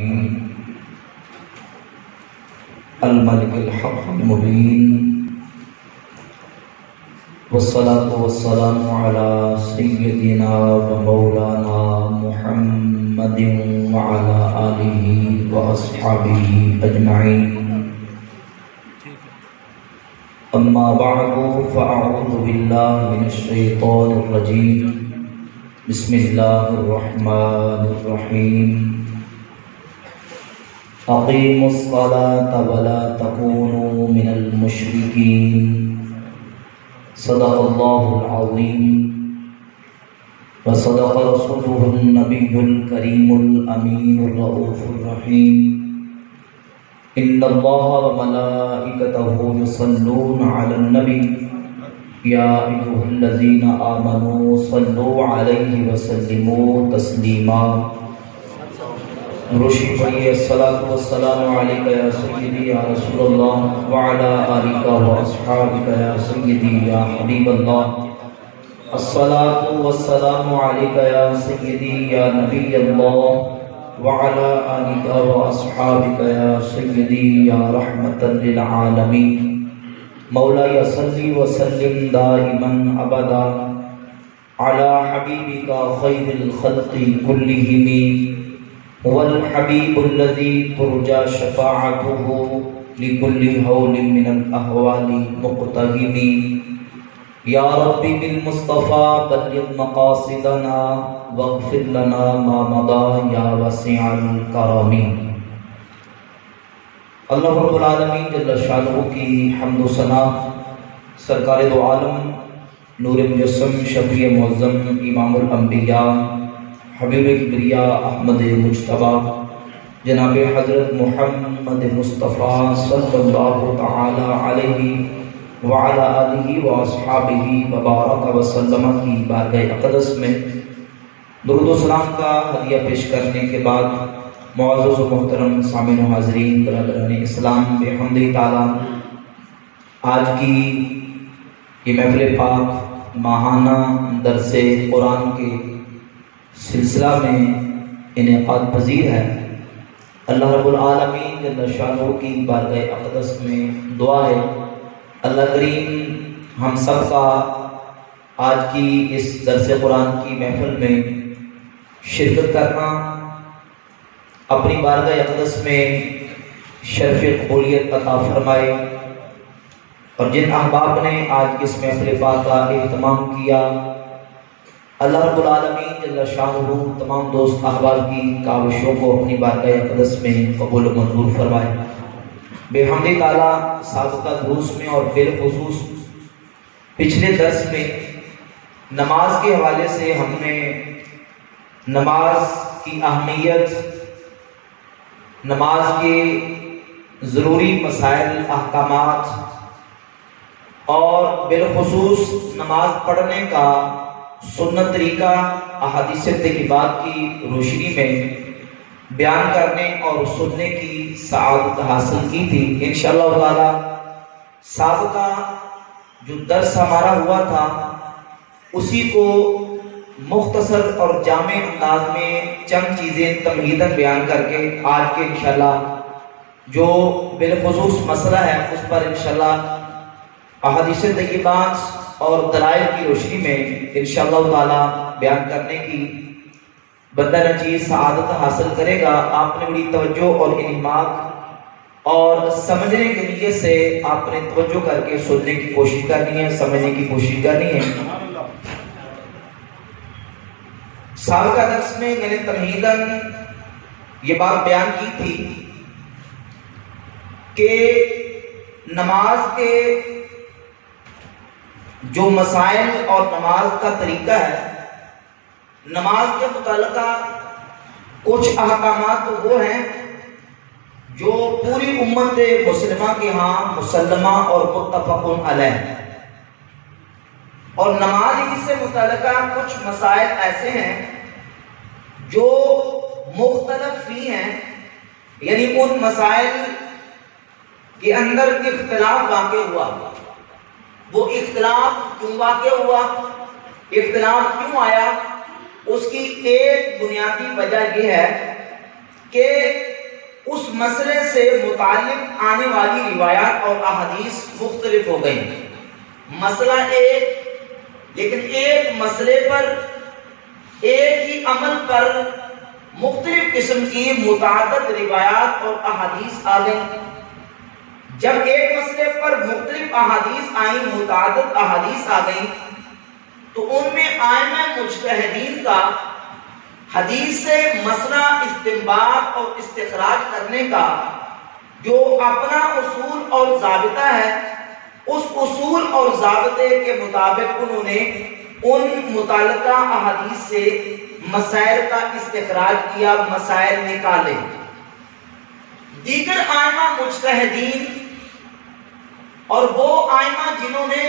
العالمين الملك الحق المبين والصلاة والسلام على سيدنا ومولانا محمد وعلى آله وأصحابه أجمعين. أما بعد فأعوذ بالله من الشيطان الرجيم. بسم الله الرحمن الرحيم. أقيموا الصلاة ولا تكونوا من المشركين. صدق الله العظيم وصدق رسوله النبي الكريم الأمين الرؤوف الرحيم. إن الله وملائكته يصلون على النبي يا أيها الذين آمنوا صلوا عليه وسلموا تسليما. نرشی پڑھیے الصلاة والسلام علیک یا سیدی یا رسول اللہ وعلى آلک واصحابک یا سیدی یا حبیب اللہ. الصلاة والسلام علیک یا سیدی یا نبی اللہ وعلى آلك وأصحابك يا سيدي يا رحمة للعالمين. مولاي صل وسلم دائما أبدا على حبيبك خير الخلق كلهم هو الحبيب الذي ترجى شفاعته لكل هول من الأهوال مقتهم. يا ربي بالمصطفى بلغ مقاصدنا واغفر لنا ما مضى يا واسع الكرم. اللہ رب العالمین جل شانہ کی حمد و ثنا سرکار دو عالم نور مجسم شفیع معظم امام الانبیاء حبیب کبریا احمد مجتبی جناب حضرت محمد مصطفیٰ صلی اللہ تعالی علیہ وعلی آلہ واصحابہ وبارک وسلم کی بارگاہ اقدس میں درود و سلام کا ہدیہ پیش کرنے کے بعد معزز و محترم سامعین و حاضرین برادران اسلام بحمد تعالی آج کی یہ محفل پاک ماہانہ درس قرآن کے سلسلہ میں انعقاد پذیر ہے. اللہ رب العالمین جل شانہ کی بارگاہ اقدس میں دعا ہے اللہ کریم ہم سب کا آج کی اس درس قرآن کی محفل میں شرکت کرنا اپنی بارگاہ اقدس میں شرف قبولیت عطا فرمائے. اور جن احباب نے آج کی اس محفل پاک کا اہتمام کیا اللہ رب العالمین جل شانہ تمام دوست احباب کی کاوشوں کو اپنی بارگاہ اقدس میں قبول و منظور فرمائے. بحمد تعالیٰ سابقہ دروس میں اور بالخصوص پچھلے درس میں نماز کے حوالے سے ہم نے نماز کی اہمیت، نماز کے ضروری مسائل احکامات اور بالخصوص نماز پڑھنے کا سنت طریقہ احادیث طیبات کی روشنی میں بیان کرنے اور سننے کی سعادت حاصل کی تھی. انشاءاللہ تعالی سابقہ جو درس ہمارا ہوا تھا اسی کو مختصر اور جامع انداز میں چند چیزیں تمہیداً بیان کر کے آج کے انشاءاللہ جو بالخصوص مسئلہ ہے اس پر انشاءاللہ احادیث طیبات اور دلائل کی روشنی میں انشاءاللہ تعالی بیان کرنے کی بندہ نچیز سعادت حاصل کرے گا. آپ نے بڑی توجہ اور انہماک اور سمجھنے کے لیے سے آپ نے توجہ کر کے سننے کی کوشش کرنی ہے، سمجھنے کی کوشش کرنی ہے. سابقہ درس میں نے تمہیداً یہ بات بیان کی تھی کہ نماز کے جو مسائل اور نماز کا طریقہ ہے، نماز کے متعلقہ کچھ احکامات وہ ہیں جو پوری امت مسلمہ کے ہاں مسلمہ اور متفق علیہ، اور نماز سے متعلقہ کچھ مسائل ایسے ہیں جو مختلف فی ہیں، یعنی ان مسائل کے اندر اختلاف واقع ہوا. وہ اختلاف کیوں واقع ہوا، اختلاف کیوں آیا، اس کی ایک بنیادی وجہ یہ ہے کہ اس مسئلے سے متعلق آنے والی روایات اور احادیث مختلف ہو گئی. مسئلہ ایک، لیکن ایک مسئلے پر، ایک ہی عمل پر مختلف قسم کی متعدد روایات اور احادیث آ گئیں. جب ایک مسئلے پر مختلف احادیث آئیں، متعدد احادیث آ گئیں، تو ان میں ائمہ مجتہدین کا حدیث سے مسئلہ استنباط اور استخراج کرنے کا جو اپنا اصول اور ضابطہ ہے، اس اصول اور ضابطے کے مطابق انہوں نے ان متعلقہ احادیث سے مسائل کا استخراج کیا، مسائل نکالے. دیگر ائمہ مجتہدین اور وہ ائمہ جنہوں نے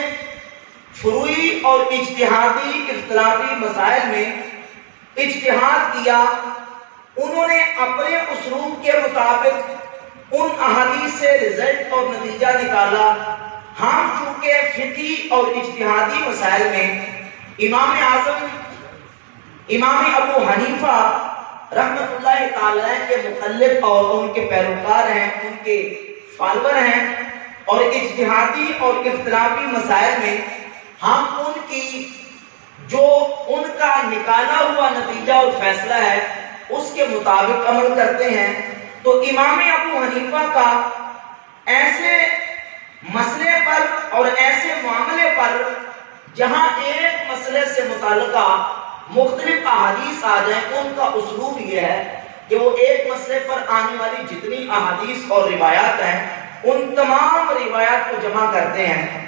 فروعی اور اجتہادی اختلافی مسائل میں اجتہاد کیا، انہوں نے اپنے اسلوب کے مطابق ان احادیث سے رزلٹ اور نتیجہ نکالا. ہم چونکہ فقہی اور اجتہادی مسائل میں امام اعظم امام ابو حنیفہ رحمۃ اللہ تعالی کے مقلد اور ان کے پیروکار ہیں، ان کے فالوور ہیں، اور اجتہادی اور اختلافی مسائل میں ہم ان کی جو ان کا نکالا ہوا نتیجہ اور فیصلہ ہے اس کے مطابق عمل کرتے ہیں. تو امام ابو حنیفہ کا ایسے مسئلے پر اور ایسے معاملے پر جہاں ایک مسئلے سے متعلقہ مختلف احادیث آ جائیں، ان کا اسلوب یہ ہے کہ وہ ایک مسئلے پر آنے والی جتنی احادیث اور روایات ہیں ان تمام روایات کو جمع کرتے ہیں،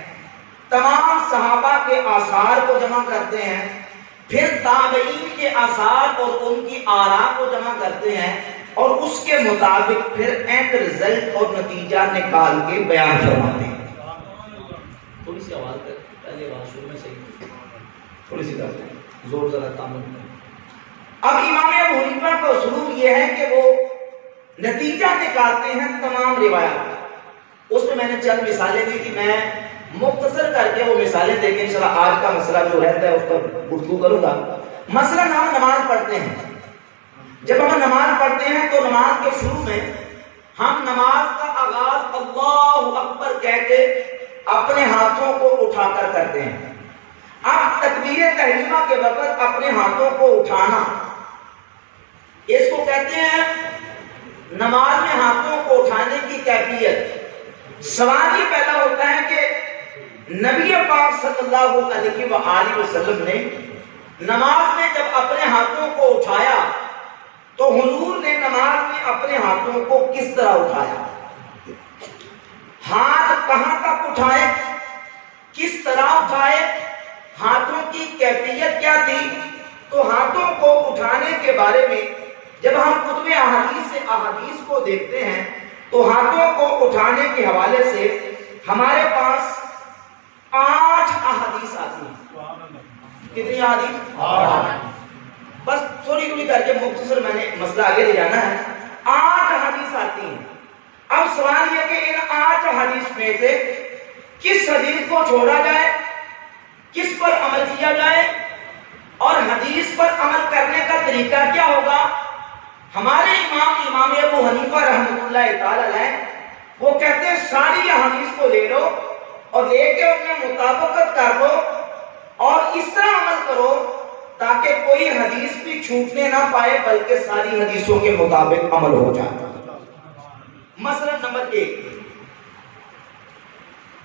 تمام صحابہ کے آثار کو جمع کرتے ہیں، پھر تابعین کے آثار اور ان کی آراء کو جمع کرتے ہیں، اور اس کے مطابق پھر اینڈ رزلٹ اور نتیجہ نکال کے بیان فرماتے ہیں. تھوڑی سی آواز کر، پہلے آواز شروع میں صحیح، تھوڑی سی کرتے ہیں، زور ذرا تعمل کریں. اب امام ابو حنیفہ کا اسلوب یہ ہے کہ وہ نتیجہ نکالتے ہیں تمام روایات. اس میں نے چند مثالیں دی تھی، میں مختصر کر کے وہ مثالیں دے کے انشاءاللہ آج کا مسئلہ جو رہتا ہے اس پر گفتگو کروں گا. مثلا ہم نماز پڑھتے ہیں، جب ہم نماز پڑھتے ہیں تو نماز کے شروع میں ہم نماز کا آغاز اللہ اکبر کہہ کے اپنے ہاتھوں کو اٹھا کر کرتے ہیں. اب تکبیر تحریمہ کے وقت اپنے ہاتھوں کو اٹھانا، اس کو کہتے ہیں نماز میں ہاتھوں کو اٹھانے کی کیفیت. سوال یہ پیدا ہوتا ہے کہ نبی پاک صلی اللہ علیہ وآلہ وسلم نے نماز میں جب اپنے ہاتھوں کو اٹھایا تو حضور نے نماز میں اپنے ہاتھوں کو کس طرح اٹھایا، ہاتھ کہاں تک اٹھائے، کس طرح اٹھائے، ہاتھوں کی کیفیت کیا تھی. تو ہاتھوں کو اٹھانے کے بارے میں جب ہم کتب احادیث سے احادیث کو دیکھتے ہیں تو ہاتھوں کو اٹھانے کے حوالے سے ہمارے پاس 8 احادیث آتی ہیں. کتنی احادیث؟ 8. بس تھوڑی تھوڑی کر کے مختصر میں نے مسئلہ آگے لے جانا ہے. 8 احادیث آتی ہیں. اب سوال یہ کہ ان 8 حدیث میں سے کس حدیث کو چھوڑا جائے، کس پر عمل کیا جائے، اور حدیث پر عمل کرنے کا طریقہ کیا ہوگا. ہمارے امام ابو حنیفہ رحمۃ اللہ تعالی علیہ وہ کہتے ہیں ساری حدیث کو لے لو اور لے کے ان میں مطابقت کر لو اور اس طرح عمل کرو تاکہ کوئی حدیث بھی چھوٹنے نہ پائے بلکہ ساری حدیثوں کے مطابق عمل ہو جائے. مثلا نمبر 1،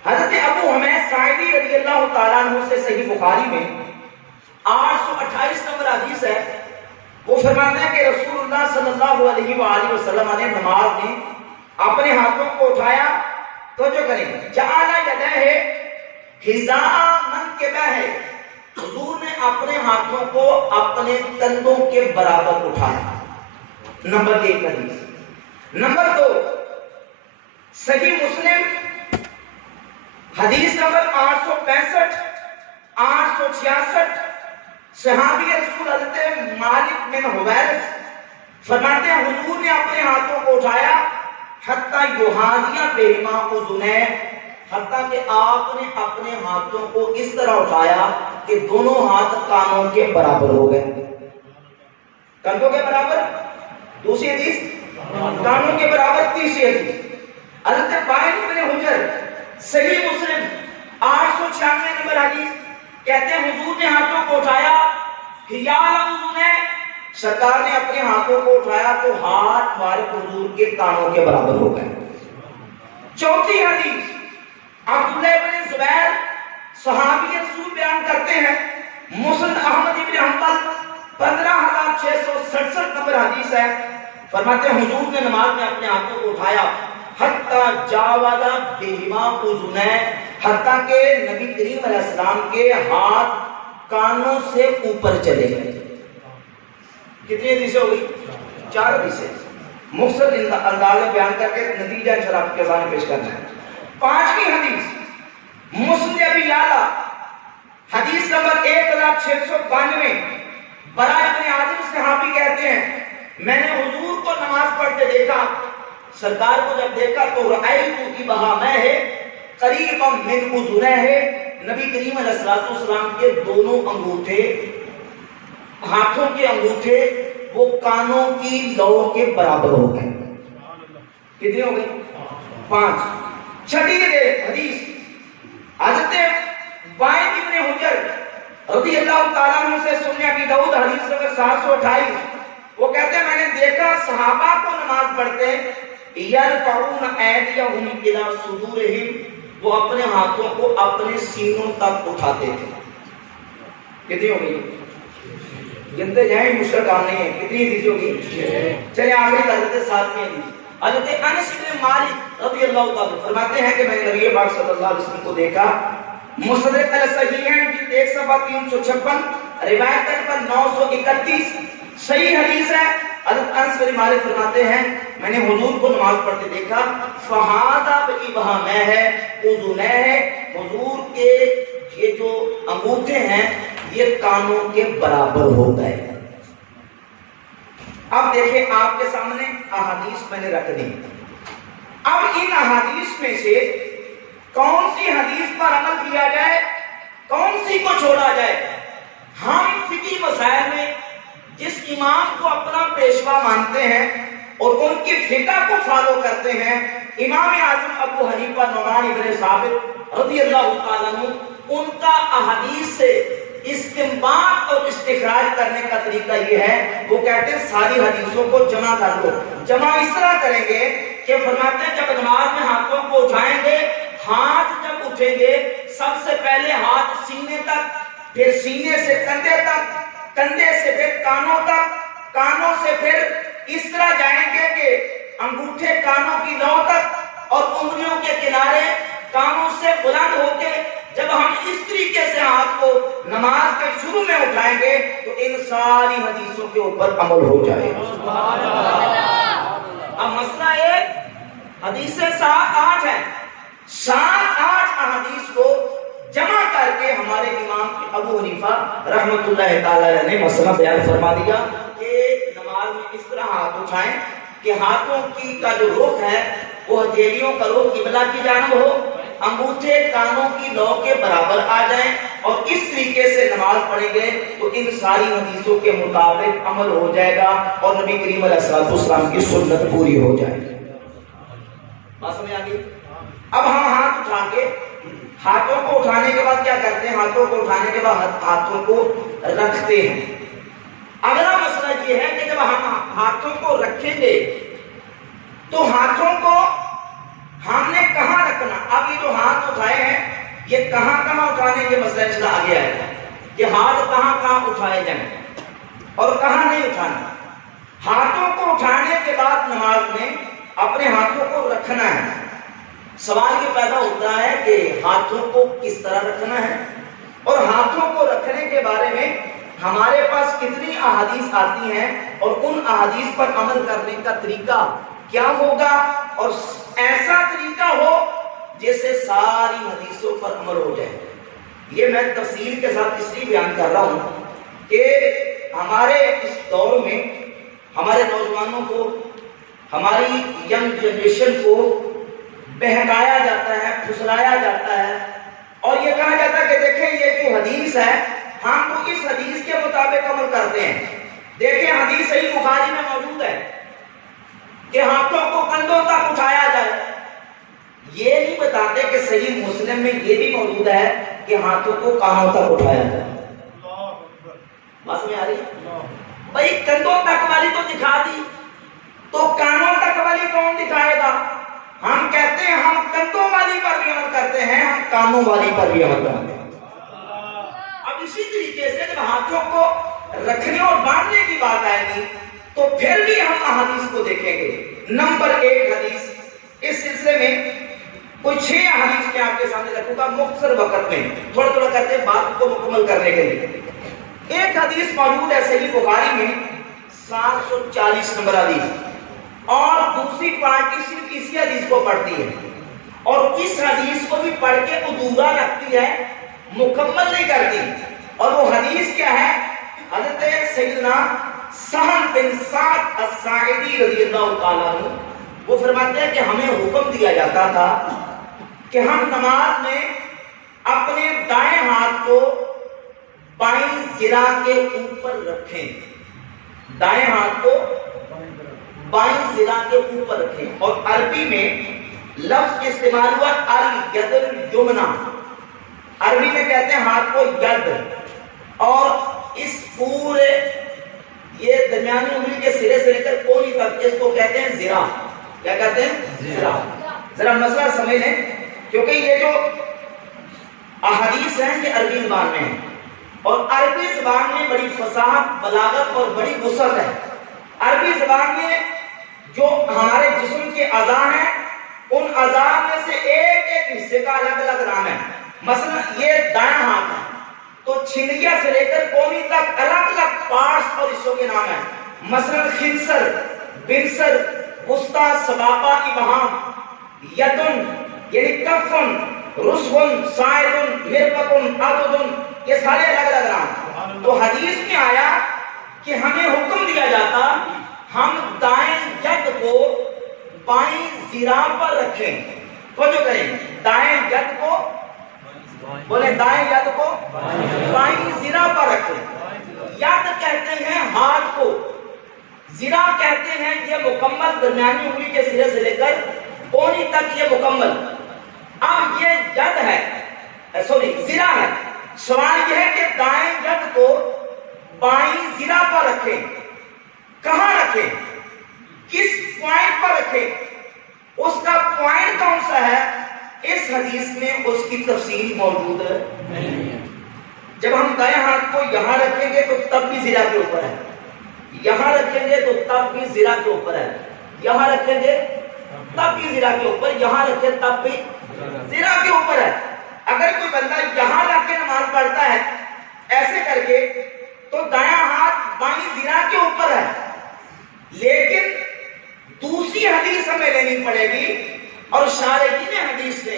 حضرت ابو حمید ساعدی رضی اللہ تعالیٰ عنہ سے صحیح بخاری میں 828 نمبر حدیث ہے. وہ فرماتے ہیں کہ رسول اللہ صلی اللہ علیہ وآلہ وسلم نے نماز میں اپنے ہاتھوں کو اٹھایا تو جو کریں جعل یدیہ حذاء منکبیہ، حضور نے اپنے ہاتھوں کو اپنے کندھوں کے برابر اٹھایا. نمبر 1 حدیث. نمبر 2، صحیح مسلم حدیث نمبر 865 866، صحابی رسول حضرت مالک بن حویرث فرماتے ہیں حضور نے اپنے ہاتھوں کو اٹھایا حتیٰ یحاذی بہما اذنیہ، حتیٰ کہ آپ نے اپنے ہاتھوں کو اس طرح اٹھایا کہ دونوں ہاتھ کانوں کے برابر ہو گئے، کندھوں کے برابر. دوسری حدیث کانوں کے برابر تیسری حدیث حضرت وائل بن حجر صحیح مسلم 896 نمبر حدیث کہتے ہیں حضور نے ہاتھوں کو اٹھایا سرکار نے اپنے ہاتھوں کو اٹھایا تو ہاتھ ہمارے حضور کے کانوں کے برابر ہو گئے. چوتھی حدیث عبداللہ بن زبیر صحابی رسول بیان کرتے ہیں مسند احمد بن حنبل 15667 نمبر حدیث ہے. فرماتے ہیں حضور نے نماز میں اپنے ہاتھوں کو اٹھایا حتی جاوزا بہما اذنین حتیٰ کہ نبی کریم علیہ السلام کے ہاتھ کانوں سے اوپر چلے گئے. کتنی حدیثیں ہو گئی؟ 4 حدیثیں مختصر انداز میں بیان کر کے نتیجہ شراب کے سامنے پیش کرنا ہے. 5ویں حدیث مسند ابی یعلا حدیث نمبر 1692 برا ابن عازب صحابی کہتے ہیں میں نے حضور کو نماز پڑھتے دیکھا سرکار کو جب دیکھا تو رأیت ابہامہ قریبا من اذنیہ نبی کریم علیہ السلام کے دونوں انگوٹھے ہاتھوں کے انگوٹھے وہ کانوں کی لو کے برابر ہو گئے. کتنے ہو گئے؟ 5. 6 حدیث حضرت وائل بن حجر رضی اللہ تعالیٰ عنہ سے سننے ابی داؤد حدیث نمبر 728 وہ کہتے ہیں میں نے دیکھا صحابہ کو نماز پڑھتے یرفعون ایدیہم الی صدورہم وہ اپنے ہاتھوں کو اپنے سینوں تک اٹھاتے تھے. کتنی ہو گئی؟ گنتے جائیں مشکل کام نہیں ہے. کتنی حدیث ہوگی؟ چلے آخری حضرت 7ویں حدیث حضرت انس بن مالک رضی اللہ تعالیٰ فرماتے ہیں کہ میں نے نبی پاک صلی اللہ علیہ وسلم کو دیکھا مستدرک الصحیحین جلد 1 صفحہ 356 روایت نمبر 931 صحیح حدیث ہے. حضرت انس بن مالک فرماتے ہیں میں نے حضور کو نماز پڑھتے دیکھا فہذا بابہامہ ہے اذنیہ ہے حضور کے یہ جو انگوٹھے ہیں یہ کانوں کے برابر ہو گئے. اب دیکھیں آپ کے سامنے احادیث میں نے رکھ دی. اب ان احادیث میں سے کون سی حدیث پر عمل کیا جائے کون سی کو چھوڑا جائے. ہم فقہی مسائل میں جس امام کو اپنا پیشوا مانتے ہیں اور ان کی فقہ کو فالو کرتے ہیں امام اعظم ابو حنیفہ نعمان بن ثابت رضی اللہ تعالیٰ عنہ ان کا احادیث سے استنباط اور استخراج کرنے کا طریقہ یہ ہے وہ کہتے ہیں ساری حدیثوں کو جمع کر دو. جمع اس طرح کریں گے کہ فرماتے ہیں جب نماز میں ہاتھوں کو اٹھائیں گے ہاتھ جب اٹھیں گے سب سے پہلے ہاتھ سینے تک پھر سینے سے کندھے تک کندھے سے پھر کانوں تک کانوں سے پھر اس طرح جائیں گے کہ انگوٹھے کانوں کی لو تک اور انگلیوں کے کنارے کانوں سے بلند ہو کے جب ہم اس طریقے سے ہاتھ کو نماز کے شروع میں اٹھائیں گے تو ان ساری حدیثوں کے اوپر عمل ہو جائے گا. اب مسئلہ ایک حدیث 7-8 ہے 7-8 احادیث کو جمع کر کے ہمارے امام ابو حنیفہ رحمۃ اللہ تعالی نے مسئلہ بیان فرما دیا کہ نماز میں اس طرح ہاتھ اٹھائیں کہ ہاتھوں کی کا جو رخ ہے وہ ہتھیلیوں کا رخ قبلہ کی جانب ہو انگوٹھے کانوں کی لو کے برابر آ جائیں اور اس طریقے سے نماز پڑھیں گے تو ان ساری حدیثوں کے مطابق عمل ہو جائے گا اور نبی کریم علیہ السلام کی سنت پوری ہو جائے گی. بات سمجھ آ گئی؟ اب ہم ہاتھ اٹھا کے ہاتھوں کو اٹھانے کے بعد کیا کرتے ہیں ہاتھوں کو اٹھانے کے بعد ہاتھوں کو رکھتے ہیں. اگلا مسئلہ یہ ہے کہ جب ہم ہاتھوں کو رکھیں گے تو ہاتھوں کو ہم نے کہاں رکھنا. اب یہ جو ہاتھ اٹھائے ہیں یہ کہاں کہاں اٹھانے یہ مسئلہ چلا آگے آئے گا کہ ہاتھ کہاں کہاں اٹھائے جائیں اور کہاں نہیں اٹھانا. ہاتھوں کو اٹھانے کے بعد نماز میں اپنے ہاتھوں کو رکھنا ہے. سوال یہ پیدا ہوتا ہے کہ ہاتھوں کو کس طرح رکھنا ہے اور ہاتھوں کو رکھنے کے بارے میں ہمارے پاس کتنی احادیث آتی ہیں اور ان احادیث پر عمل کرنے کا طریقہ کیا ہوگا اور ایسا طریقہ ہو جیسے ساری حدیثوں پر عمل ہو جائے. یہ میں تفصیل کے ساتھ اس لیے بیان کر رہا ہوں کہ ہمارے اس دور میں ہمارے نوجوانوں کو ہماری ینگ جنریشن کو بہکایا جاتا ہے پھسلایا جاتا ہے اور یہ کہا جاتا ہے کہ دیکھیں یہ جو حدیث ہے ہم تو اس حدیث کے مطابق عمل کرتے ہیں. دیکھیں حدیث صحیح بخاری میں موجود ہے کہ ہاتھوں کو کندھوں تک اٹھایا جائے. یہ نہیں بتاتے کہ صحیح مسلم میں یہ بھی موجود ہے کہ ہاتھوں کو کانوں تک اٹھایا جائے. بات میں آ رہی ہے؟ بھائی کندھوں تک والی تو دکھا دی، تو کانوں تک والی کون دکھائے گا؟ ہم کہتے ہیں ہم کندھوں والی پر بھی عمل کرتے ہیں، ہم کانوں والی پر بھی عمل کرتے ہیں. اب اسی طریقے سے جب ہاتھوں کو رکھنے اور باندھنے کی بات آئے گی تو پھر بھی ہم احادیث کو دیکھیں گے. نمبر 1 حدیث اس سلسلے میں کوئی 6 احادیث میں آپ کے سامنے رکھوں گا مختصر وقت میں، تھوڑا تھوڑا کرتے بات کو مکمل کرنے کے لیے. ایک حدیث موجود ہے صحیح بخاری میں 740 نمبر حدیث، اور دوسری پارٹی صرف اسی حدیث کو پڑھتی ہے اور اس حدیث کو بھی پڑھ کے ادھورا رکھتی ہے، مکمل نہیں کرتی. اور وہ حدیث کیا ہے؟ حضرت سیدنا سہل بن سعد الساعدی رضی اللہ تعالیٰ عنہ وہ فرماتے ہیں کہ ہمیں حکم دیا جاتا تھا کہ ہم نماز میں اپنے دائیں ہاتھ کو بائیں ذرا کے اوپر رکھیں، دائیں ہاتھ کو بائیں ذرا کے اوپر رکھیں. اور عربی میں لفظ استعمال ہوا الید الیمنی، عربی میں کہتے ہیں ہاتھ کو ید، اور اس پورے یہ درمیانی انگلی کے سرے سے لے کر کونی تک اس کو کہتے ہیں ذرا. کیا کہتے ہیں؟ ذرا. ذرا مسئلہ سمجھ لیں کیونکہ یہ جو احادیث ہیں یہ عربی زبان میں ہیں اور عربی زبان میں بڑی فصاحت، بلاغت اور بڑی وسعت ہے. عربی زبان میں جو ہمارے جسم کے اعضاء ہیں ان اعضاء میں سے ایک ایک حصے کا الگ الگ نام ہے. مثلا یہ دائیں ہاتھ ہے تو چھنگیا سے لے کر کونی تک الگ الگ پارٹس اور حصوں کے نام ہیں. مثلا خنصر، بنصر، وسطی، سبابہ، ابہام، یدن یعنی کفن، رسغن، ساعدن، مرفقن، عضدن، یہ سارے الگ الگ نام. تو حدیث میں آیا کہ ہمیں حکم دیا جاتا ہم دائیں ید کو بائیں ذرا پر رکھیں. توجہ کریں، دائیں ید کو بولے دائیں ید کو بائیں ذرا پر رکھیں. ید کہتے ہیں ہاتھ کو، ذرا کہتے ہیں یہ مکمل درمیانی انگلی کے سرے سے لے کر کونی تک یہ مکمل. اب یہ ید ہے، سوری ذرا ہے. سوال یہ ہے کہ دائیں ید کو بائیں ذرا پر رکھیں. کہاں رکھیں؟ کس پوائنٹ پر رکھیں؟ اس کا پوائنٹ کون سا ہے؟ اس حدیث میں اس کی تفصیل موجود نہیں ہے. جب ہم دائیں ہاتھ کو یہاں رکھیں گے تو تب بھی ذرا کے اوپر ہے، یہاں رکھیں گے تو تب بھی ذرا کے اوپر ہے، یہاں رکھیں گے تب بھی ذرا کے اوپر، یہاں رکھیں تب بھی ذرا کے اوپر ہے. اگر کوئی بندہ یہاں رکھ کے نماز پڑھتا ہے ایسے کر کے تو دایاں ہاتھ بائیں ذرا کے اوپر ہے. لیکن دوسری حدیث ہمیں لینی پڑے گی اور شارحین حدیث نے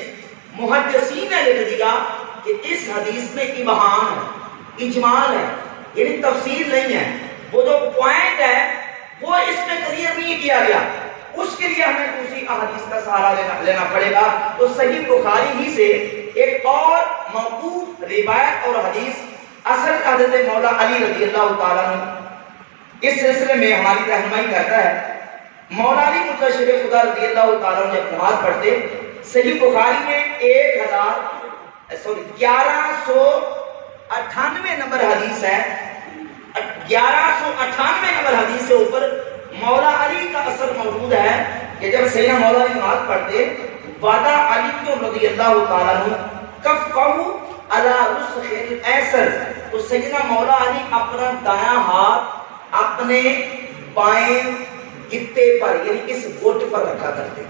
محدثین نے لکھ دیا کہ اس حدیث میں ابہام ہے، اجمال ہے، یعنی تفصیل نہیں ہے. وہ جو پوائنٹ ہے وہ اس میں کلیئر نہیں کیا گیا. اس کے لیے ہمیں دوسری احادیث کا سہارا لینا پڑے گا. تو صحیح بخاری ہی سے ایک اور موقوف روایت اور حدیث اصل حضرت مولا علی رضی اللہ تعالیٰ عنہ اس سلسلے میں ہماری رہنمائی کرتا ہے. مولا علی متشرف خدا رضی اللہ تعالیٰ عنہ جب نماز پڑھتے صحیح بخاری میں 1198 نمبر حدیث ہے، 1198 نمبر حدیث سے اوپر مولا علی کا اثر موجود ہے کہ جب سیدنا مولا علی نماز پڑھتے وعدہ علی رضی اللہ تعالیٰ عنہ کفہ علی رسخ الایسر، تو سیدنا مولا علی اپنا دایاں ہاتھ اپنے بائیں گتے پر یعنی اس گھٹ پر رکھا کرتے تھے.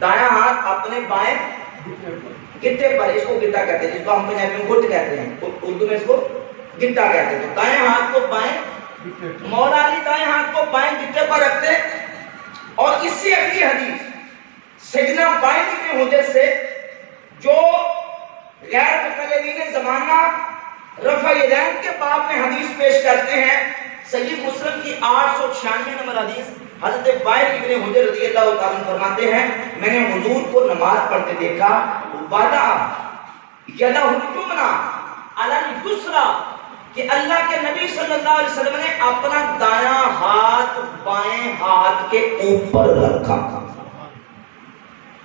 دایاں ہاتھ اپنے بائیں گتے پر، اس کو گٹا کہتے ہیں، جس کو ہم پنجابی میں گھٹ کہتے ہیں، اردو میں اس کو گٹا کہتے ہیں. دایاں ہاتھ کو بائیں، مولا علی دائیں ہاتھ کو بائیں گٹے پر رکھتے. اور اس سے اگلی حدیث سیدنا بائیں ابن حجر سے جو غیر مقلدین زمانہ رفع یدین کے باب میں حدیث پیش کرتے ہیں، صحیح مسلم کی 896 نمبر حدیث حضرت بائیں ابن حجر رضی اللہ تعالیٰ عنہ فرماتے ہیں میں نے حضور کو نماز پڑھتے دیکھا وضع یدہ الیمنی علی الیسری کہ اللہ کے نبی صلی اللہ علیہ وسلم نے اپنا دایاں ہاتھ بائیں ہاتھ کے اوپر رکھا.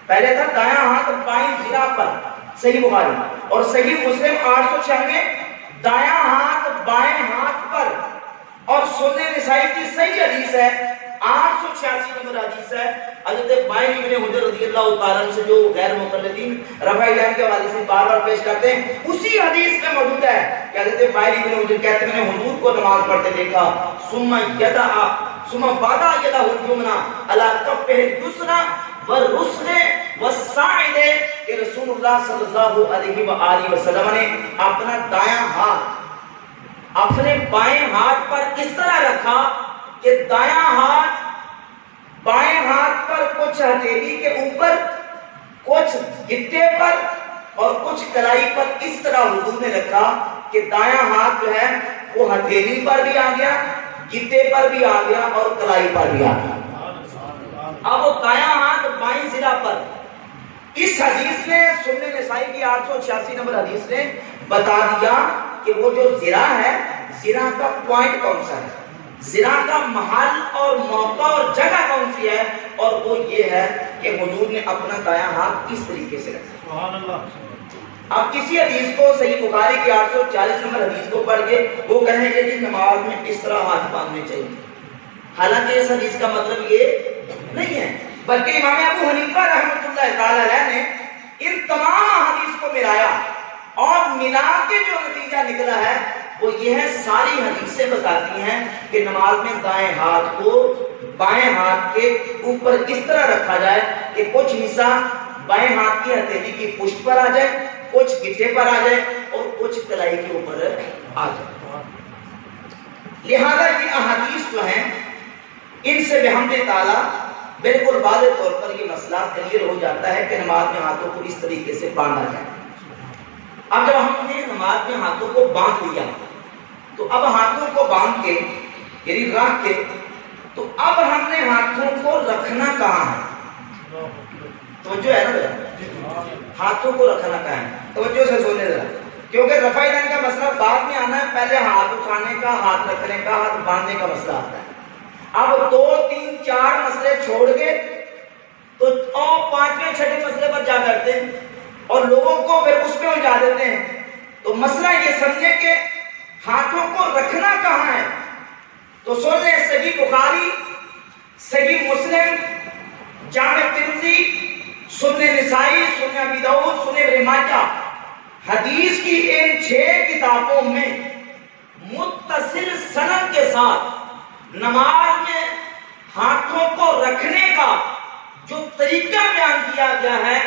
پہلے تھا دایاں ہاتھ بائیں زرہ پر، صحیح بخاری، اور صحیح مسلم 896 دایاں ہاتھ بائیں ہاتھ پر، اور سنن نسائی کی صحیح حدیث ہے 886 نمبر حدیث ہے حضرت وائل بن حجر رضی اللہ تعالیٰ عنہ سے، جو غیر مقلدین رفع یدین کے حوالے سے بار بار پیش کرتے ہیں. اسی حدیث میں موجود ہے کہ حضرت وائل بن حجر کہتے ہیں میں نے حضور کو نماز پڑھتے دیکھا، ثم وضع یدہ الیمنی علی کفہ الیسری والرسغ والصاعد، کہ رسول اللہ صلی اللہ علیہ وآلہ وسلم نے اپنا دایاں ہاتھ اپنے بائیں ہاتھ پر اس طرح رکھا کہ دایاں ہاتھ بائیں ہاتھ پر کچھ ہتھیلی کے اوپر، کچھ گٹے پر اور کچھ کلائی پر اس طرح حضور نے رکھا کہ دایاں ہاتھ جو ہے وہ ہتھیلی پر بھی آ گیا، گٹے پر بھی آ گیا اور کلائی پر بھی آ گیا. اب وہ دایاں ہاتھ بائیں زرہ پر، اس حدیث نے سنن نسائی کی 886 نمبر حدیث نے بتا دیا کہ وہ جو زرہ ہے، زرہ کا پوائنٹ کون سا ہے، زرہ کا محل اور موقع اور جگہ کون سی ہے، اور وہ یہ ہے کہ حضور نے اپنا دایاں ہاتھ اس طریقے سے رکھا. سبحان اللہ. اب کسی حدیث کو صحیح بخاری کی 840 نمبر حدیث کو پڑھ کے وہ کہیں گے کہ نماز میں اس طرح ہاتھ باندھنے چاہیے، حالانکہ اس حدیث کا مطلب یہ نہیں ہے، بلکہ امام ابو حنیفہ رحمۃ اللہ تعالی علیہ نے ان تمام حدیث کو ملایا اور ملا کے جو نتیجہ نکلا ہے وہ یہ ہے، ساری حدیثیں بتاتی ہیں کہ نماز میں دائیں ہاتھ کو بائیں ہاتھ کے اوپر اس طرح رکھا جائے کہ کچھ حصہ بائیں ہاتھ کی ہتھیلی کی پشت پر آ جائے، کچھ گٹے پر آ جائے اور کچھ کلائی کے اوپر آ جائے. لہذا یہ احادیث جو ہیں ان سے بحمد تعالیٰ بالکل واضح طور پر یہ مسئلہ کلیئر ہو جاتا ہے کہ نماز میں ہاتھوں کو اس طریقے سے باندھا جائے. اب جب ہم نے نماز میں ہاتھوں کو باندھ لیا تو اب ہاتھوں کو باندھ کے یعنی رکھ کے تو اب ہم نے ہاتھوں کو رکھنا کہاں ہے؟ توجہ ہے نا، ہاتھوں کو رکھنا کہاں ہے؟ توجہ سے سنیں ذرا، کیونکہ رفع یدین کا مسئلہ بعد میں آنا ہے، پہلے ہاتھ اٹھانے کا، ہاتھ رکھنے کا، ہاتھ باندھنے کا مسئلہ آتا ہے. اب 2 3 4 مسئلے چھوڑ کے تو اور 5ویں 6ویں مسئلے پر جا کرتے ہیں اور لوگوں کو پھر اس میں الجھا دیتے ہیں. تو مسئلہ یہ سمجھے کہ ہاتھوں کو رکھنا کہاں ہے، تو سن لیں صحیح بخاری، صحیح مسلم، جامع ترمذی، سنن نسائی، سنن ابی داؤد، سنن ابن ماجہ، حدیث کی ان 6 کتابوں میں متصل سند کے ساتھ نماز میں ہاتھوں کو رکھنے کا جو طریقہ بیان کیا گیا ہے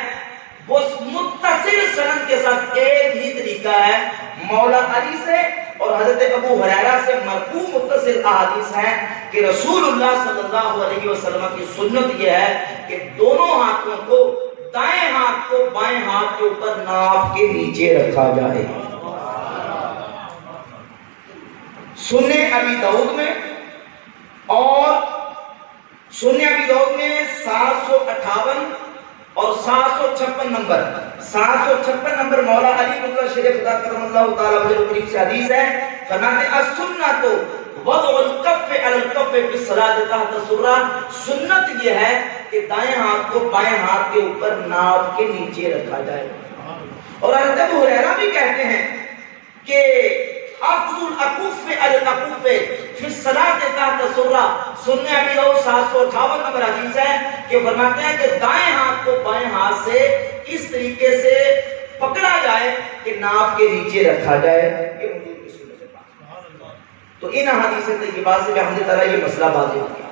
وہ متصل سند کے ساتھ ایک ہی طریقہ ہے، مولا علی سے اور حضرت ابو ہریرہ سے مرفوع متصل احادیث ہیں کہ رسول اللہ صلی اللہ علیہ وسلم کی سنت یہ ہے کہ دونوں ہاتھوں کو، دائیں ہاتھ کو بائیں ہاتھ کے اوپر ناف کے نیچے رکھا جائے. سنن ابی داؤد میں اور سنن ابی داؤد میں 758 اور 756 نمبر 756 نمبر مولا علی مطلع شریف خدا کرم اللہ تعالی وجہ کریم سے حدیث ہے، فرماتے ہیں السنۃ وضع الکف علی الکف فی الصلاۃ تحت السرہ، سنت یہ ہے کہ دائیں ہاتھ کو بائیں ہاتھ کے اوپر ناف کے نیچے رکھا جائے. اور حضرت ابو ہریرہ بھی کہتے ہیں کہ افضل الاکف علی الاکف فی الصلاۃ تحت السرہ، سنن ابی داؤد 758 نمبر حدیث ہے کہ فرماتے ہیں کہ دائیں ہاتھ کو بائیں ہاتھ سے اس طریقے سے پکڑا جائے کہ ناف کے نیچے رکھا جائے. یہ حضور کی سنت ہے. تو ان احادیث طیبات سے بحمد تعالیٰ یہ مسئلہ واضح ہو گیا.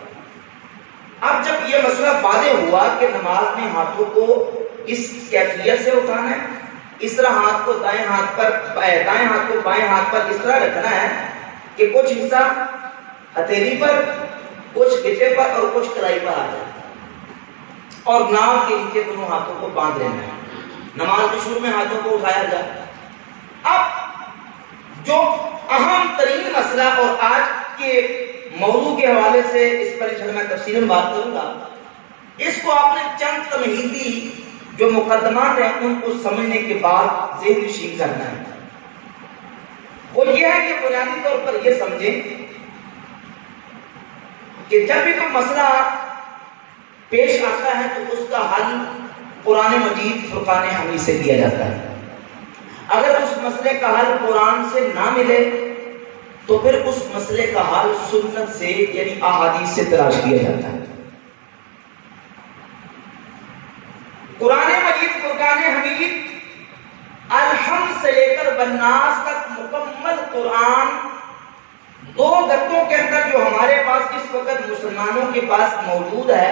اب جب یہ مسئلہ واضح ہوا کہ نماز میں ہاتھوں کو اس کیفیت سے اٹھانا ہے، اس طرح ہاتھ کو دائیں ہاتھ پر دائیں ہاتھ کو بائیں ہاتھ پر اس طرح رکھنا ہے کہ کچھ حصہ ہتھیلی پر، کچھ گٹے پر اور کچھ کلائی پر آ جائے، اور ناف کے نیچے دونوں ہاتھوں کو باندھ لینا ہے. نماز کے شروع میں ہاتھوں کو اٹھایا جائے. اب جو اہم ترین مسئلہ اور آج کے موضوع کے حوالے سے اس پر انشاءاللہ میں تفصیلاً بات کروں گا، اس کو آپ نے چند تمہیدی جو مقدمات ہیں ان کو سمجھنے کے بعد ذہن نشین کرنا ہے. وہ یہ ہے کہ بنیادی طور پر یہ سمجھیں کہ جب بھی کوئی مسئلہ پیش آتا ہے تو اس کا حل قرآن مجید فرقان حمید سے کیا جاتا ہے. اگر اس مسئلے کا حل قرآن سے نہ ملے تو پھر اس مسئلے کا حل سنت سے یعنی احادیث سے تلاش کیا جاتا ہے. قرآن مجید فرقان حمید الحمد سے لے کر بناس تک مکمل قرآن 2 گتوں کے اندر جو ہمارے پاس اس وقت مسلمانوں کے پاس موجود ہے،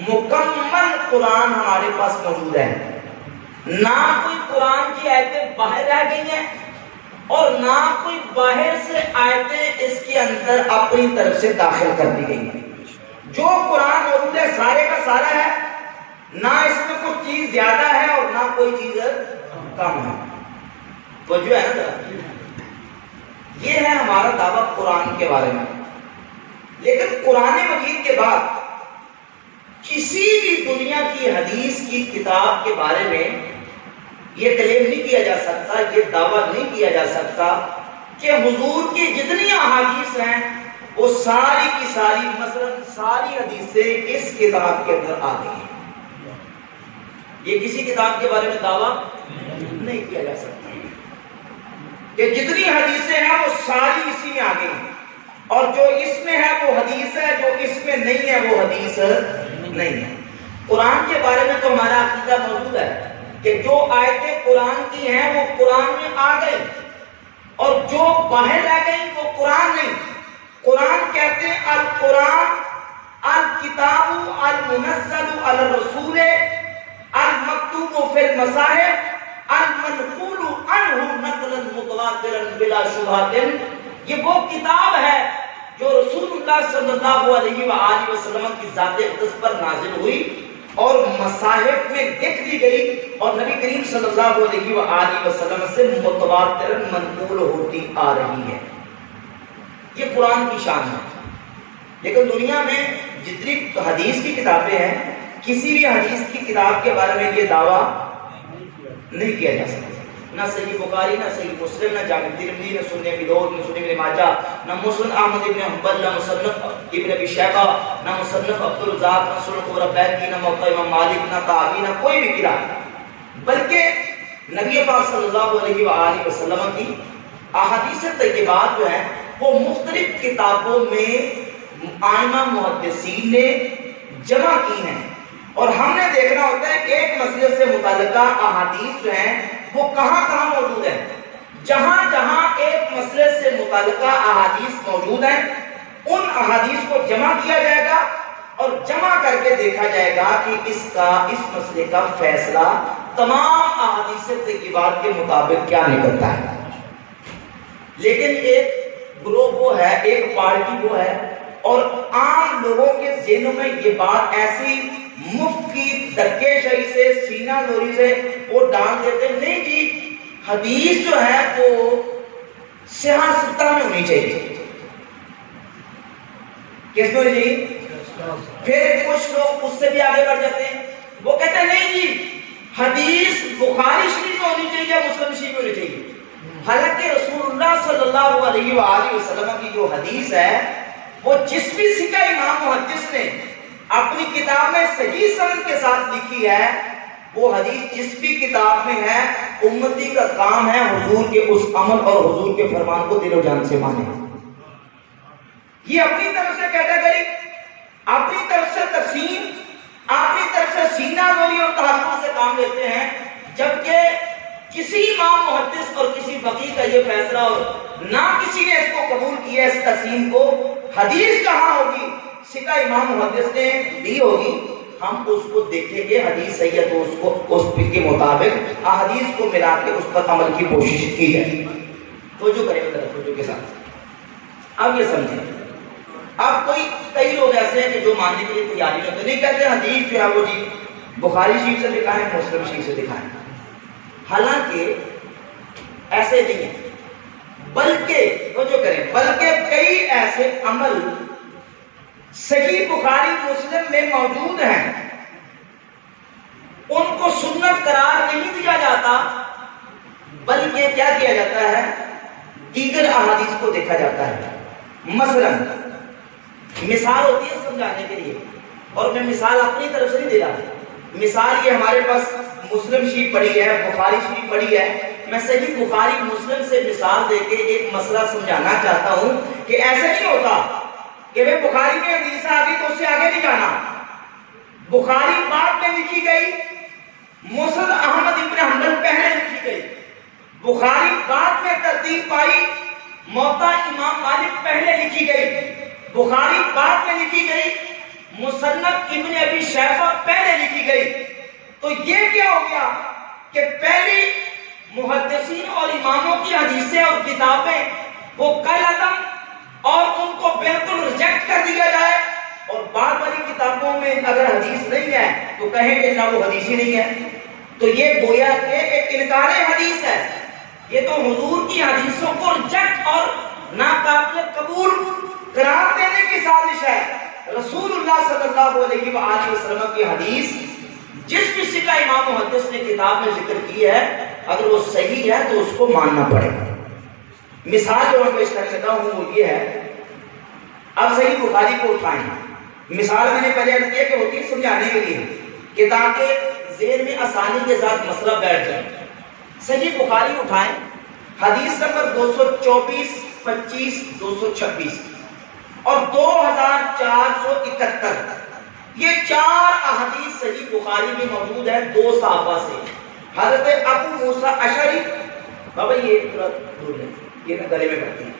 مکمل قرآن ہمارے پاس موجود ہے. نہ کوئی قرآن کی آیتیں باہر رہ گئی ہیں اور نہ کوئی باہر سے آیتیں اس کے اندر اپنی طرف سے داخل کر دی گئی ہیں. جو قرآن موجود ہے سارے کا سارا ہے، نہ اس میں کوئی چیز زیادہ ہے اور نہ کوئی چیز کم ہے. تو جو ہے نا، یہ ہے ہمارا دعویٰ قرآن کے بارے میں. لیکن قرآن مجید کے بعد کسی بھی دنیا کی حدیث کی کتاب کے بارے میں یہ کلیم نہیں کیا جا سکتا، یہ دعویٰ نہیں کیا جا سکتا کہ حضور کی جتنی احادیث ہیں وہ ساری کی ساری مثلا ساری حدیثیں اس کتاب کے اندر آ گئی ہیں. یہ کسی کتاب کے بارے میں دعویٰ نہیں کیا جا سکتا کہ جتنی حدیثیں ہیں وہ ساری اسی میں آ گئی ہیں، اور جو اس میں ہے وہ حدیث ہے، جو اس میں نہیں ہے وہ حدیث نہیں ہے. قرآن کے بارے میں تو ہمارا عقیدہ موجود ہے کہ جو آیتیں قرآن کی ہیں وہ قرآن میں آ گئی، اور جو باہر رہ گئی وہ قرآن نہیں. قرآن کہتے ہیں القرآن الکتاب المنزل علی الرسول المکتوب فی المصاحف المنقول عنہ نقلا متواترا بلا شبہۃ. یہ وہ کتاب ہے جو رسول اللہ صلی اللہ علیہ وآلہ وسلم کی ذات اقدس پر نازل ہوئی اور مصاحف میں لکھ دی گئی اور نبی کریم صلی اللہ علیہ وآلہ وسلم سے متواتر منقول ہوتی آ رہی ہے. یہ قرآن کی شان ہے. لیکن دنیا میں جتنی حدیث کی کتابیں ہیں، کسی بھی حدیث کی کتاب کے بارے میں یہ دعویٰ نہیں کیا جا سکتا. نہ صحیح بخاری، نہ صحیح مسلم، نہ جامع ترمذی، نہ سنن ابی داؤد، نہ سنن ابن ماجہ، نہ مسند احمد ابن حنبل، نہ مصنف ابن ابی شیبہ، نہ مصنف عبد الرزاق، نہ سنن کبری بیہقی، نہ موطا امام مالک، نہ طحاوی، نہ کوئی بھی کتاب، بلکہ نبی پاک صلی اللہ علیہ وآلہ وسلم کی احادیث طیبات جو ہیں وہ مختلف کتابوں میں ائمہ محدثین نے جمع کی ہیں. اور ہم نے دیکھنا ہوتا ہے کہ ایک مسئلے سے متعلقہ احادیث جو ہیں وہ کہاں کہاں موجود ہیں. جہاں جہاں ایک مسئلے سے متعلقہ احادیث موجود ہیں ان احادیث کو جمع کیا جائے گا اور جمع کر کے دیکھا جائے گا کہ اس مسئلے کا فیصلہ تمام احادیث طیبات کے مطابق کیا نکلتا ہے. لیکن ایک گروہ وہ ہے، ایک پارٹی وہ ہے، اور عام لوگوں کے ذہنوں میں یہ بات ایسی مفت کی دھکے شہی سے سینہ زوری سے وہ ڈال دیتے ہیں، نہیں جی حدیث جو ہے وہ صحیح ستہ میں ہونی چاہیے. کس میں جی؟ پھر کچھ لوگ اس سے بھی آگے بڑھ جاتے ہیں، وہ کہتے ہیں نہیں جی حدیث بخاری شریف میں ہونی چاہیے یا مسلم شریف میں ہونی چاہیے. حالانکہ رسول اللہ صلی اللہ علیہ وآلہ وسلم کی جو حدیث ہے وہ جس بھی سکہ امام محدث نے اپنی کتاب میں صحیح سند کے ساتھ لکھی ہے، وہ حدیث جس بھی کتاب میں ہے امتی کا کام ہے حضور کے اس عمل اور حضور کے فرمان کو دل و جان سے مانے. یہ اپنی طرف سے کیٹیگری، اپنی طرف سے تقسیم، اپنی طرف سے سینہ زوری اور تحفظ سے کام لیتے ہیں، جبکہ کسی امام محدث اور کسی فقیہ کا یہ فیصلہ اور نہ کسی نے اس کو قبول کیا اس تقسیم کو. حدیث کہاں ہوگی؟ سکہ امام محدث نے دی ہوگی، ہم اس کو دیکھیں گے حدیث صحیح ہے تو اس کو اس کے مطابق احادیث کو ملا کے اس پر عمل کی کوشش کی جائے. توجہ کریں گے توجہ کے ساتھ. اب یہ سمجھیں، اب کئی لوگ ایسے ہیں کہ جو ماننے کے لیے تیاری نہیں ہوتے، نہیں کہتے حدیث جو ہے وہ جی بخاری شریف سے دکھائیں، مسلم شریف سے دکھائیں. حالانکہ ایسے نہیں ہے، بلکہ توجہ کریں، بلکہ کئی ایسے عمل صحیح بخاری مسلم میں موجود ہیں ان کو سنت قرار نہیں دیا جاتا، بلکہ کیا کیا جاتا ہے دیگر دیگر احادیث کو دیکھا جاتا ہے. مثلا مثال ہوتی ہے سمجھانے کے لیے، اور میں مثال اپنی طرف سے نہیں دے رہا. مثال یہ ہمارے پاس مسلم شریف پڑھی ہے، بخاری شریف پڑھی ہے. میں صحیح بخاری مسلم سے مثال دے کے ایک مسئلہ سمجھانا چاہتا ہوں کہ ایسا نہیں ہوتا کہ وہ بخاری میں حدیث آ گئی تو اس سے آگے نہیں جانا. بخاری بعد میں لکھی گئی، مسند احمد ابن حنبل پہلے لکھی گئی. بخاری بعد میں ترتیب پائی، موطا امام مالک پہلے لکھی گئی. بخاری بعد میں لکھی گئی، مصنف ابن ابی شیبہ پہلے لکھی گئی. تو یہ کیا ہو گیا کہ پہلی محدثین اور اماموں کی حدیثیں اور کتابیں وہ کالعدم اور ان کو بالکل ریجیکٹ کر دیا جائے، اور بعد والی کتابوں میں اگر حدیث نہیں ہے تو کہیں کہ نہ وہ حدیث ہی نہیں ہے. تو یہ گویا کہ ایک انکار حدیث ہے. یہ تو حضور کی حدیثوں کو ریجیکٹ اور ناقابل قبول قرار دینے کی سازش ہے. رسول اللہ صلی اللہ علیہ وآلہ وسلم کی حدیث جس کسی کا امام محدث نے کتاب میں ذکر کی ہے، اگر وہ صحیح ہے تو اس کو ماننا پڑے گا. مثال جو میں پیش کرنے لگا ہوں وہ یہ ہے، اب صحیح بخاری کو اٹھائیں. مثال میں نے پہلے عرض کیا کہ ہوتی ہے سمجھانے کے لیے کہ تاکہ ذہن میں آسانی کے ساتھ مسئلہ بیٹھ جائے. صحیح بخاری اٹھائیں، حدیث نمبر 224، 25، 226 اور 2471. یہ 4 احادیث صحیح بخاری میں موجود ہے 2 صحابہ سے. حضرت ابو موسیٰ اشعری، بابا یہ تھوڑا دور ہے، یہ نا گلے میں پڑتی ہے،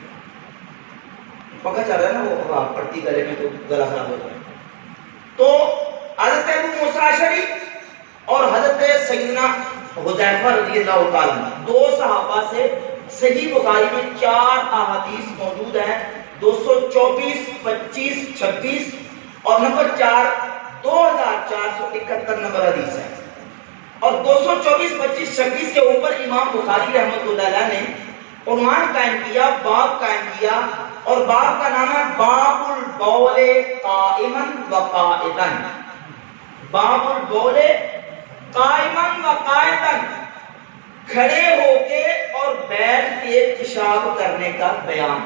پکا چل رہا ہے نا وہ پڑتی گلے میں تو گلا خراب ہوتا ہے. تو حضرت ابو موسیٰ اشعری اور حضرت سیدنا حذیفہ رضی اللہ تعالیٰ عنہ، 2 صحابہ سے صحیح بخاری میں 4 احادیث موجود ہیں. 224، 25، 26 اور نمبر 4 2471 نمبر حدیث ہے. اور 224، 25، 26 کے اوپر امام بخاری رحمۃ اللہ علیہ نے عنوان قائم کیا، باب قائم کیا، اور باب کا نام ہے باب البول قائما و قاعدا. باب البول قائما و قاعدا، کھڑے ہو کے اور بیٹھ کے پیشاب کرنے کا بیان.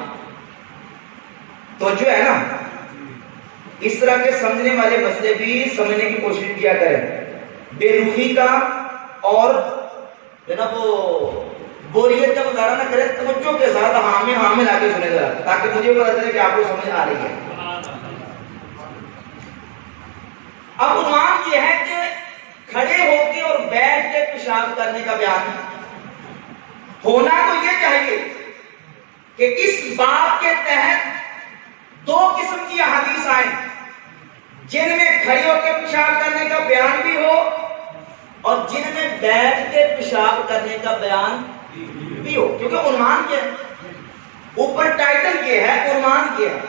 تو جو ہے نا اس طرح کے سمجھنے والے مسئلے بھی سمجھنے کی کوشش کیا کریں. بے رخی کا اور جناب وہ بوریت کا مظاہرہ نہ کریں، توجہ کے ساتھ ہاں میں لا کے سنے ذرا، تاکہ مجھے پتہ چلے کہ آپ کو سمجھ آ رہی ہے. اب عنوان یہ ہے کہ کھڑے ہو کے اور بیٹھ کے پیشاب کرنے کا بیان. ہونا تو یہ چاہیے کہ اس باب کے تحت 2 قسم کی احادیث آئیں جن میں کھڑے ہو کے پیشاب کرنے کا بیان بھی ہو اور جن میں بیٹھ کے پیشاب کرنے کا بیان بھی ہو. کیونکہ عنوان کیا ہے، اوپر ٹائٹل یہ ہے، عنوان کیا ہے.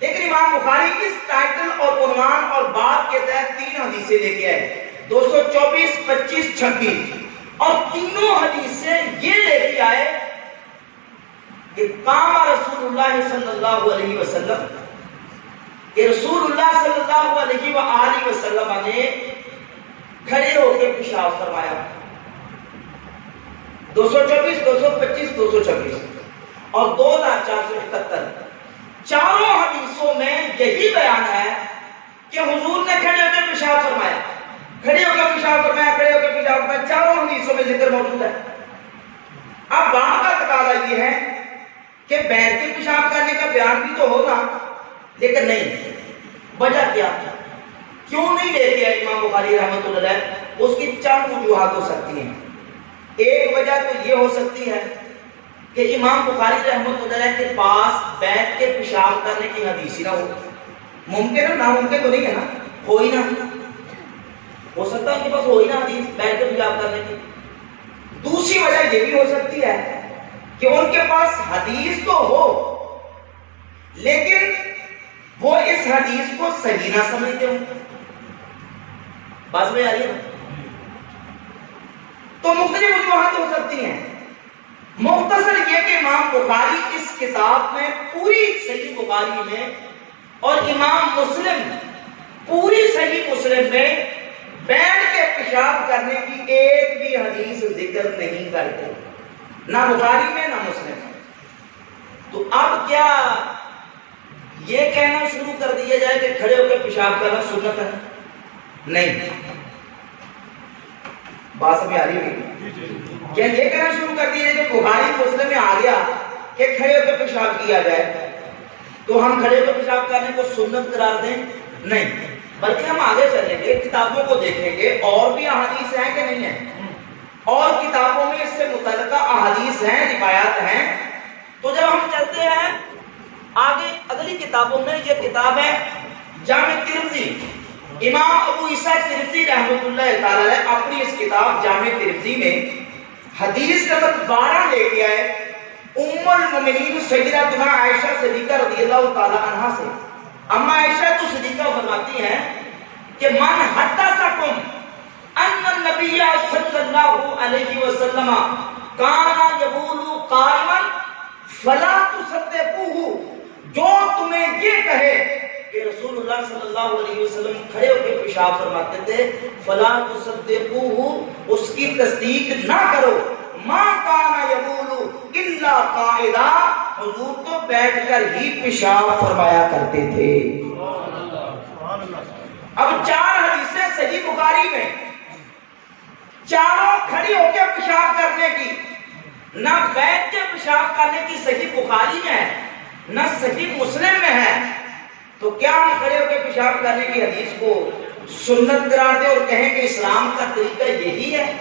لیکن امام بخاری اس ٹائٹل اور عنوان اور باب کے تحت 3 حدیثیں لے کے آئے، 224، 25، 26. اور تینوں حدیثیں یہ لے کے آئے کہ قام رسول اللہ صلی اللہ علیہ وسلم، کہ رسول اللہ صلی اللہ علیہ وآلہ وسلم نے کھڑے ہو کے پیشاب فرمایا. 224، 225، 226 اور 2471. چاروں حدیثوں میں یہی بیان ہے کہ حضور نے کھڑے ہو کے پیشاب فرمایا، کھڑے ہو کے پیشاب فرمایا، کھڑے ہو کے پیشاب فرمایا. چاروں حدیثوں میں ذکر موجود ہے. اب بات کا تقاضا یہ ہے کہ بیٹھ کے پیشاب کرنے کا بیان بھی تو ہوگا، لیکن نہیں. وجہ کیا، کیوں نہیں لیتے ہیں امام بخاری رحمۃ اللہ علیہ؟ اس کی چند وجوہات ہو سکتی ہیں. ایک وجہ تو یہ ہو سکتی ہے کہ امام بخاری رحمۃ اللہ علیہ کے پاس بیٹھ کے پیشاب کرنے کی حدیث ہی نہ ہو. ممکن ہے، ناممکن تو نہیں ہے نا، ہو ہی نہ، ہو سکتا ہے ان کے پاس ہو ہی نہ حدیث بیٹھ کے پیشاب کرنے کی. دوسری وجہ یہ بھی ہو سکتی ہے کہ ان کے پاس حدیث تو ہو لیکن وہ اس حدیث کو صحیح نہ سمجھتے ہوں. بات میں آ رہی ہے نا؟ تو مختلف وجوہات ہو سکتی ہیں. مختصر یہ کہ امام بخاری اس کتاب میں پوری صحیح بخاری میں اور امام مسلم پوری صحیح مسلم میں بیٹھ کے پیشاب کرنے کی ایک بھی حدیث ذکر نہیں کرتے، نہ بخاری میں نہ مسلم میں. تو اب کیا یہ کہنا شروع کر دیا جائے کہ کھڑے ہو کے پیشاب کرنا سنت ہے؟ نہیں، بات سمجھ آ رہی ہوگی؟ کیا یہ کہنا شروع کر دیا جائے کہ بخاری مسلم میں آ گیا کہ کھڑے ہو کے پیشاب کیا جائے تو ہم کھڑے ہو کے پیشاب کرنے کو سنت قرار دیں؟ نہیں، بلکہ ہم آگے چلیں گے، کتابوں کو دیکھیں گے اور بھی احادیث ہیں کہ نہیں ہیں، اور کتابوں میں اس سے متعلقہ احادیث ہیں، روایات ہیں۔ تو جب ہم چلتے ہیں آگے اگلی کتابوں میں، یہ کتاب ہے جامع ترمذی، امام ابو عیسیٰ ترمذی رحمۃ اللہ تعالی علیہ اپنی اس کتاب جامع ترمذی میں حدیث نمبر 12 لے کے آئے ام المؤمنین سیدہ عائشہ صدیقہ رضی اللہ تعالی عنہا سے۔ اما عائشہ تو صدیقہ فرماتی ہیں کہ من حدثکم ان النبی صلی اللہ علیہ وسلم کان یبول قائما فلا تصدقوه، جو تمہیں یہ کہے کہ رسول اللہ صلی اللہ علیہ وسلم کھڑے ہو کے پیشاب فرماتے تھے، فلا تصدقوه، اس کی تصدیق نہ کرو۔ ما کان یبول الا قاعدا، حضور تو بیٹھ کر ہی پیشاب فرمایا کرتے تھے۔ اب 4 حدیثیں صحیح بخاری میں، چاروں کھڑی ہو کے پیشاب کرنے کی، نہ بیٹھ کے پیشاب کرنے کی صحیح بخاری میں ہے، نہ صحیح مسلم میں ہے، تو کیا ہم کھڑے ہو کے پیشاب کرنے کی حدیث کو سنت قرار دیں اور کہیں کہ اسلام کا طریقہ یہی ہے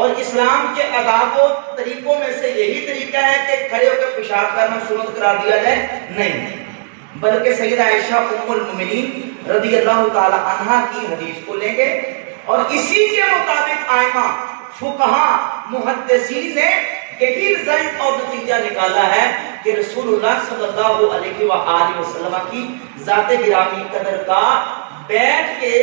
اور اسلام کے آداب و طریقوں میں سے یہی طریقہ ہے کہ کھڑے ہو کے پیشاب کرنا سنت قرار دیا جائے؟ نہیں، بلکہ سیدہ عائشہ ام المؤمنین رضی اللہ تعالی عنہا کی حدیث کو لیں گے اور اسی کے مطابق ائمہ فقہا محدثین نے یہی رزلٹ اور نتیجہ نکالا ہے کہ رسول اللہ صلی اللہ علیہ وآلہ وسلم کی ذات گرامی قدر کا بیٹھ کے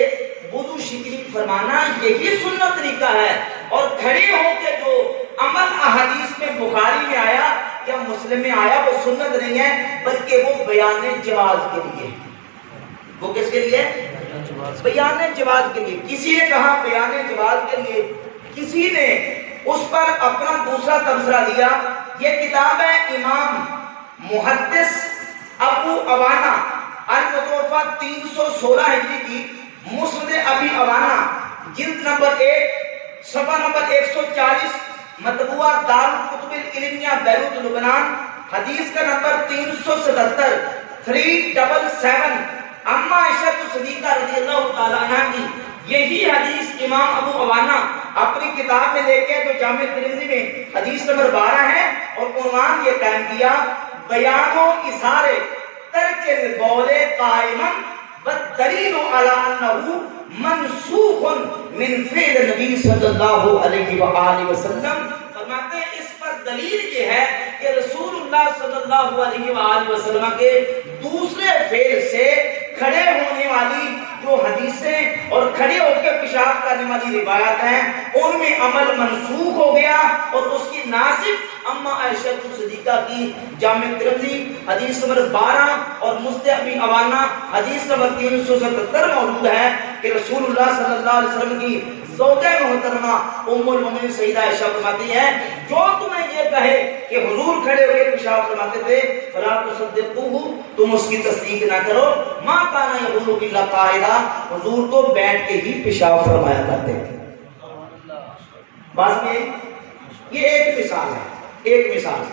وضو شکنی فرمانا یہی سنت طریقہ ہے، اور کھڑے ہو کے جو عمل احادیث میں بخاری میں آیا یا مسلم میں آیا وہ سنت نہیں ہے، بلکہ وہ بیان جواز کے لیے۔ وہ کس کے لیے؟ بیان جواز کے لیے۔ کسی نے کہا بیان جواز کے لیے، کسی نے اس پر اپنا دوسرا تبصرہ دیا۔ یہ کتاب ہے امام محدث ابو عوانہ المتوفہ 316 ہجری کی مسند ابی عوانہ جلد نمبر 1 صفحہ نمبر 140، مطبوعہ دار الکتب العلمیہ بیروت لبنان، حدیث کا نمبر 377 377۔ اما عائشہ صدیقہ رضی اللہ تعالی عنہ کی یہی حدیث امام ابو عوانہ اپنی کتاب میں لے کے جو جامع ترمذی میں حدیث نمبر 12 ہے، اور عنوان یہ قائم کیا بیان و اظہار ترک القول قائما والدلیل علی انہ منسوخ من فعل نبی صلی اللہ علیہ وآلہ وسلم۔ فرماتے ہیں اس پر دلیل یہ ہے کہ رسول اللہ صلی اللہ علیہ وآلہ وسلم کے دوسرے فعل سے کھڑے ہونے والی جو حدیثیں اور کھڑے ہو کے پیشاب کرنے والی روایات ہیں ان میں عمل منسوخ ہو گیا، اور اس کی ناسخ اما عائشہ صدیقہ کی جامع ترمذی حدیث نمبر 12 اور مسند ابی عوانہ حدیث نمبر 377 موجود ہے کہ رسول اللہ صلی اللہ علیہ وسلم کی زوجہ محترمہ ام المؤمنین سیدہ عائشہ فرماتی ہیں جو تمہیں یہ کہے کہ حضور کھڑے ہو کے پیشاب فرماتے تھے فلا تصدقوه، تم اس کی تصدیق نہ کرو۔ ما کان یقول الا قاعدا، حضور تو بیٹھ کے ہی پیشاب فرمایا کرتے تھے۔ بس میں یہ ایک مثال ہے، ایک مثال